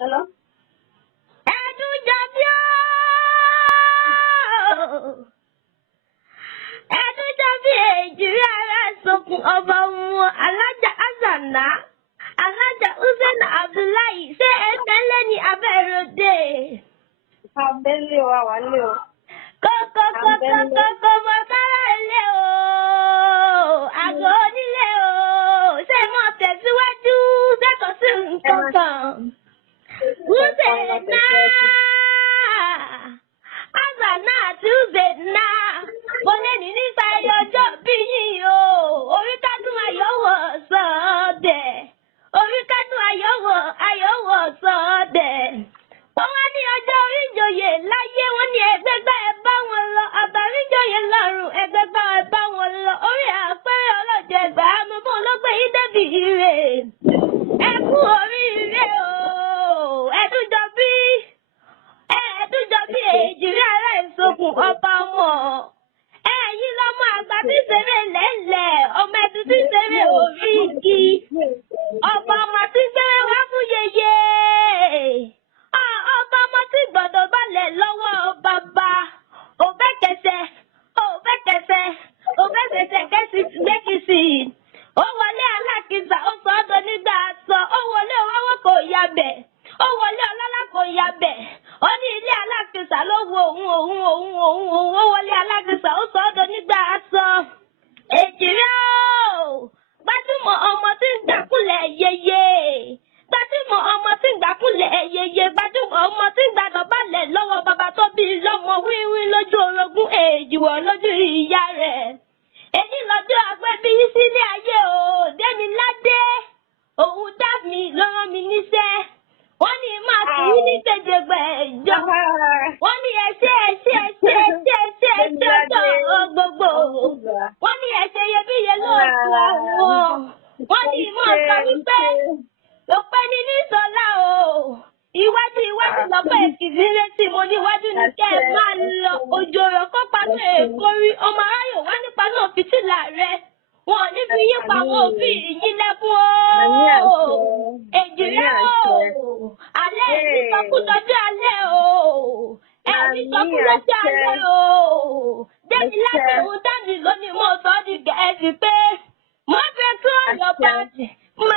Hello? Ẹ̀dùjọ́bí ooo. Ẹ̀dùjọ́bí èjìrí ara sokùn ọba wọn Alájà Azana. Alájà Hussein Abdullahi ṣé ẹ̀tẹ́lẹ̀ ní abẹ́ròdé? Abẹ́lé o, àwa lé o. Kókókókókókó mọ kára ilé o. Àgọ́ onílé o. Ṣé mo tẹ̀síwájú sẹ́kọ̀ọ́ sí nǹkan kan? Hussein Azana àti Hussein mo lè ní nípa ẹyọ ọjọ́ bí yìí o. Orí kádùn ayọ̀wọ̀ sọ́ọ̀dẹ̀. Orí kádùn ayọ̀wọ̀ sọ́ọ̀dẹ̀. Wọ́n wá ní ọjọ́ orí ìjòyè láyé wọ́n ní ẹgbẹ́gbá ẹ bá wọn lọ. Àbárí ìjòyè lọ́rùn ẹgbẹ́gbá ẹ bá wọn lọ. Orí àpẹẹrẹ ọlọ́jẹ̀gbà mi fún olóògbé yìí débi ire. Ẹ kú oríire o. Ẹ̀dùjọ́bí èjìrí ara ìsokùn ọba ọmọ. Ẹ̀yin lọ́mọ àgbà tí ṣeré lẹ́lẹ̀, ọmọ ẹ̀dùn tí ṣeré orí igi. Ọba ọmọ tí ṣeré wá fún yeye. Ọba ọmọ tí gbọ́dọ̀ balẹ̀ lọ́wọ́ bàbá. Òbẹ́kẹsẹ̀ kẹ́sì. Ó wọlé alákìsà, ó sọ ọ́ dọ̀ nígbà sọ. Ó wọlé owó kò yabẹ̀. Ó wọlé ọlọ́lá kò yabẹ̀. Ó ní ilé alákìsà ló wo òun. Ó wọlé alákìsà, ó sọ ọ́ dọ̀ nígbà sọ. Èjìrí o. Gbajúmọ̀ ọmọ tí ń gbàkúlẹ̀ yeye. Gbajúmọ̀ ọmọ tí ń gbàkúlẹ̀ yeye. Gbajúmọ̀ ọmọ tí ń gbàdọ̀ balẹ̀ lọ́wọ́ bàbá tó bí lọ́mọ wíwí lójú orogún èjìwọ̀ lójú ìyá rẹ̀. Èyí lọ́jọ́ agbẹ́bí sílé ayé o. Démiládé. Òun dá mi ló rán mi níṣẹ́. Wọ́n ní máa kì í ní kejìgbẹ̀jọ. Wọ́n ní ẹṣẹ́ ọjọ́ gbogbo. Wọ́n ní ẹṣẹ́ iyebíye lóòtú àwọn. Wọ́n ní ìmọ̀ sọ wípé òpẹ́ ní nísọ̀lá o. Iwájú lọ́pọ̀ èkìtì létí mo níwájú ní kẹ́ ẹ máa lọ. Òjò ọ̀rọ̀ kó pàtó èkó rí. Ọmọ aráyò wá nípa náà fìtílà rẹ̀. Wọn ò ní fi yín pa àwọn òbí yín lẹ́kún o. Èjìrí o. Alẹ́ ẹ̀rí sọkún lọ́jọ́ alẹ́ o. Ẹ̀rí sọkún lọ́jọ́ alẹ́ o. Démiládé òun dání lónìí mo sọ ọ́ di Gẹ̀ẹ́sì pé mo fẹ́ tó ọ̀yọ́ bàjẹ́. Mo